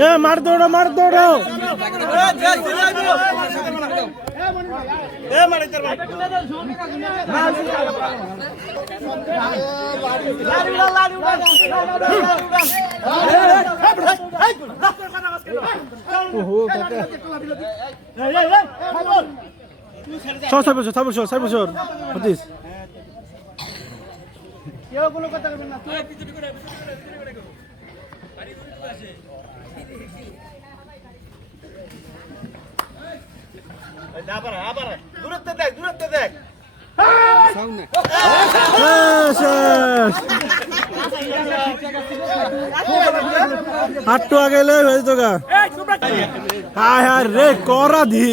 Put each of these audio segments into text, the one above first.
এ মার দৌড়ো মার দৌড়ো ছ ছয় বছর ছয় বছর ছয় বছর পঁচিশ দূরত্বে দেখ দূরত্বে দেখ। শেষ। আটটু আগে এলে হয়ে যেত গা হায় হায় রে করা ধি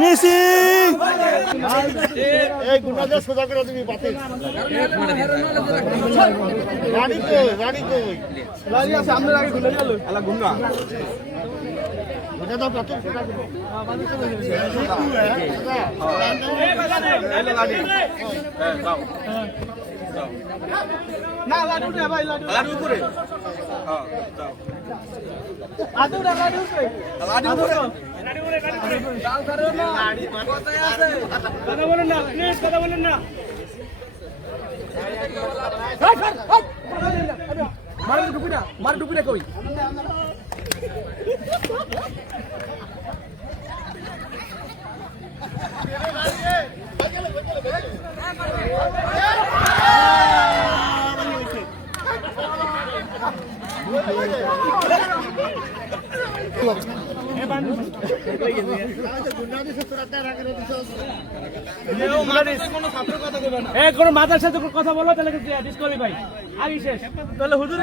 মেসি এই গুন্ডাদের সোজা করে দিবি বাতিল রানী কই রানী কই? রানী আছে আমরা আগে আলা। বাতিল সোজা করে না লাডু রে ভাই লাডু লাডু করে লাডু রে লাডু করে লাডু করে কথা বলেন না প্লিজ কথা বলেন না মার ডুবিটা মার ডুবিটা কই এ কোন মাতার সাথে কথা বলো তাহলে ডিসকোয়ালিফাই আগে শেষ তাহলে হুজুর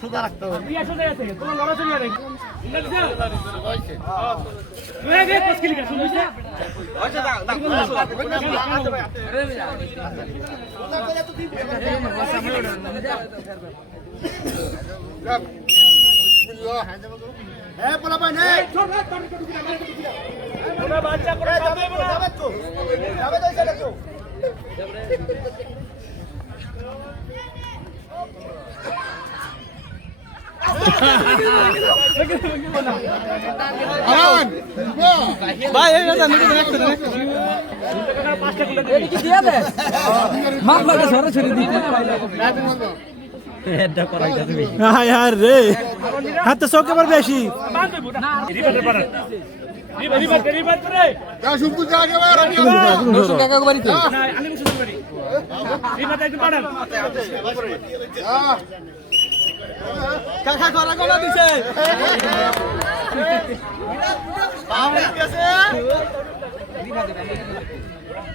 সোজা রাখতে হবে বিয়া সোজা আছে কোনো লড়াচড়ি নেই তুই কা হ্যাঁ পোলা ভাই নেই বাচ্চা করে যাবে না যাবে তো। যাবে তো সেটা তো। ভাই এই কথা নিতে দেখতে দেখতে দিয়া দে। মামলাটা সরাসরি দিতে। হায় হায় রে। হাতে চৌকে পারবে বেশি। কাকা করা করা দিছে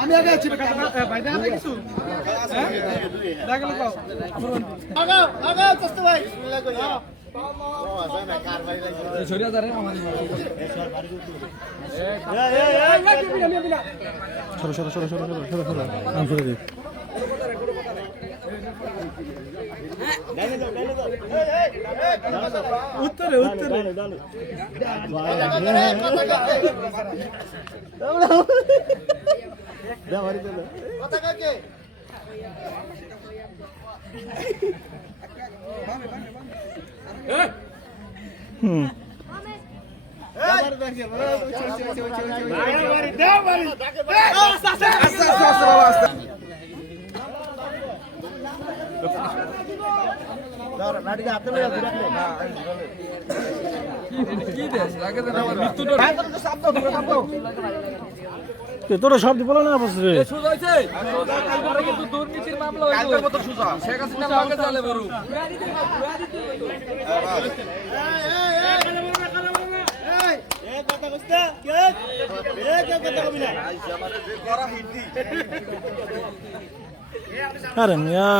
আমি আগে আছি ছড়িয়া দারে সরো সরো সরো সরো সরো সরো সরো। নাম সরে দে। উত্তরে উত্তরে হুম তোরা সব দিব না বসে দুর্নীতির মামলা শেখ হাসিনা চলে বড়ু আরে মিয়া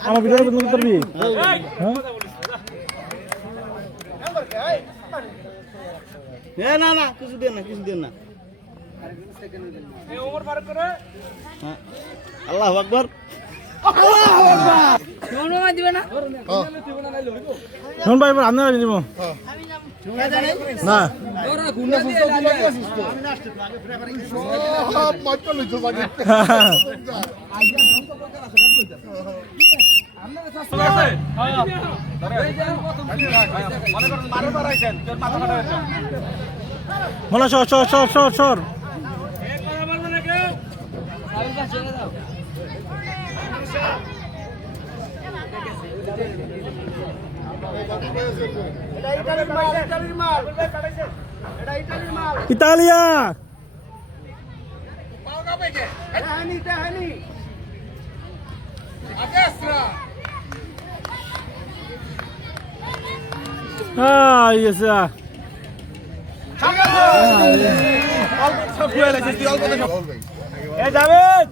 আমার ভিডিও বন্ধ করবি হ্যাঁ এ না না কিছু দেন না কিছু দেন না ওমর ফারুক করে আল্লাহ আকবর শোন ভাই এবার আপনারা দিব না। মনে সর সর সর সর সর। ইতালিয়া। Ah, yes, ah. এ জাভেদ!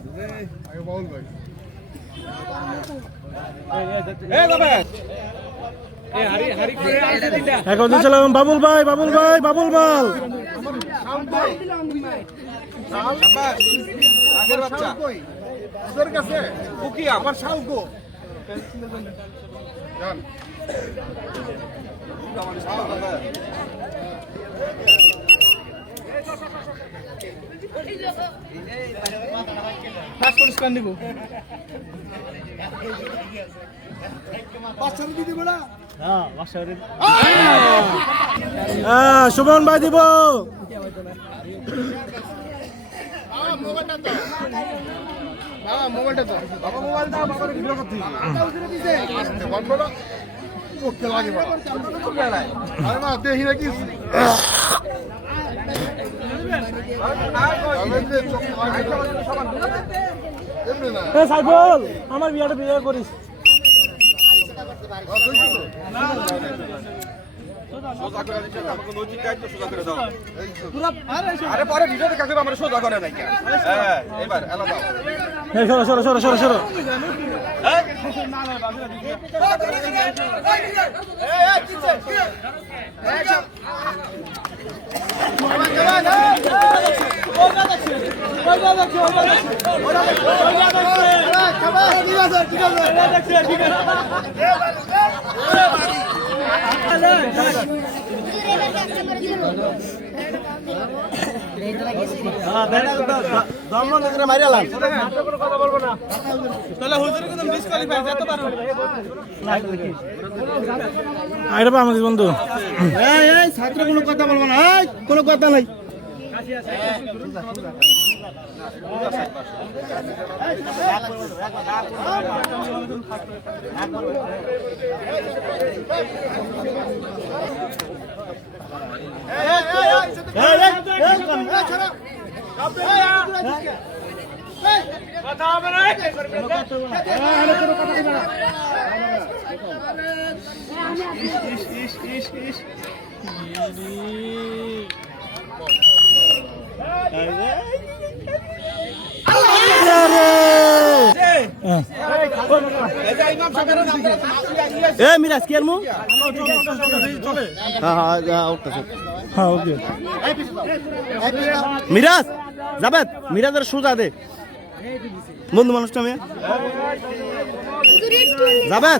এখন বাবুল ভাই বাবুল ভাই বাবুল মাল আগের বাচ্চা তোর কাছে আমার হ্যাঁ সুমন ভাই দিব মোবাইলটা তো বাবা মোবাইল দাও বাবার ভিডিও করতে না লাগে বাবা আরে না দেখি কি সাইফুল আমার বিয়াটা বিয়ে করিস। যাবে আমরা সোজা করে নাই এই সরো সরো সরো সরো সরো দমন করে আইটা পা আমাদের বন্ধু। এই এই ছাত্র কোনো কথা বলব না। এই কোনো কথা নাই। কথা হবে না। এ মিরাজ কি আলমু হ্যাঁ হ্যাঁ। হ্যাঁ ওকে। মিরাজ যাবে মিরাজের সোজা দে। বন্ধু মানুষটা মেয়ে। যাবে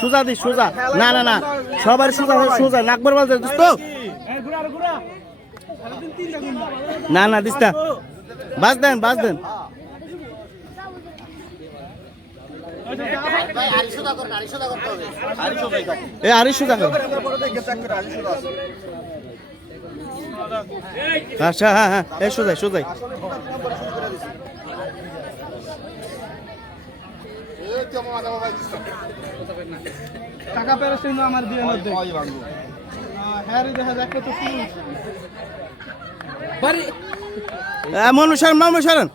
সোজা দি, সোজা। না না না। সবার সোজা সোজা। নাকবার বাজে দোস্ত। না না, দিস না। বাস দেন বাস দেন। এ আড়াইশো টাকা আচ্ছা হ্যাঁ হ্যাঁ সোজাই সোজাই। টাকা পেরে পেরেছে আমার দিয়ে মধ্যে হ্যাঁ রে দেখা যাক তো ফুল মানুষ মানুষ সারেন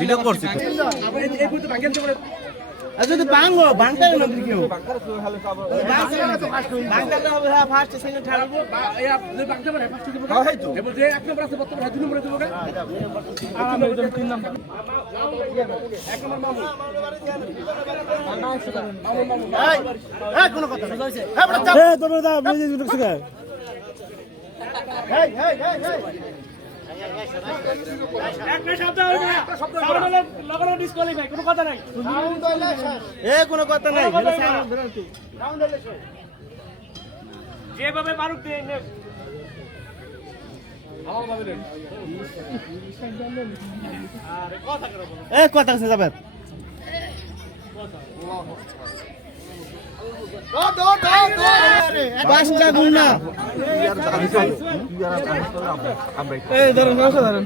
ভিডিও করছি আর যদি ভাঙো ভাঙতে না তুই কেউ। তোমরা কোনো কথা নাই এ কোনো কথা নাই কোনো কথা নাই। যেভাবে পারুক দিয়ে নে। কথা আছে যাবে পাঁচটা গুণ এই ধরেন ব্যবসা ধরেন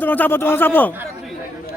তোমরা চাপো তোমরা চাপো।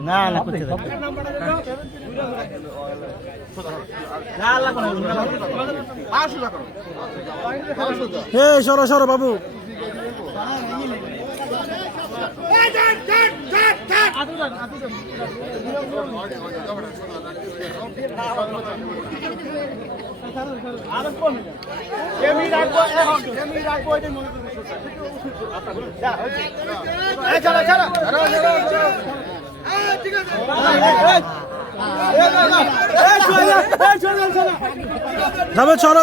না না করতে হে সরো সরো বাবু। কেমি রাখব এখন। কেমি রাখব এটা মনে এই চলো যাবে সরো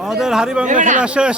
আমাদের হারি বাংলা খেলা শেষ।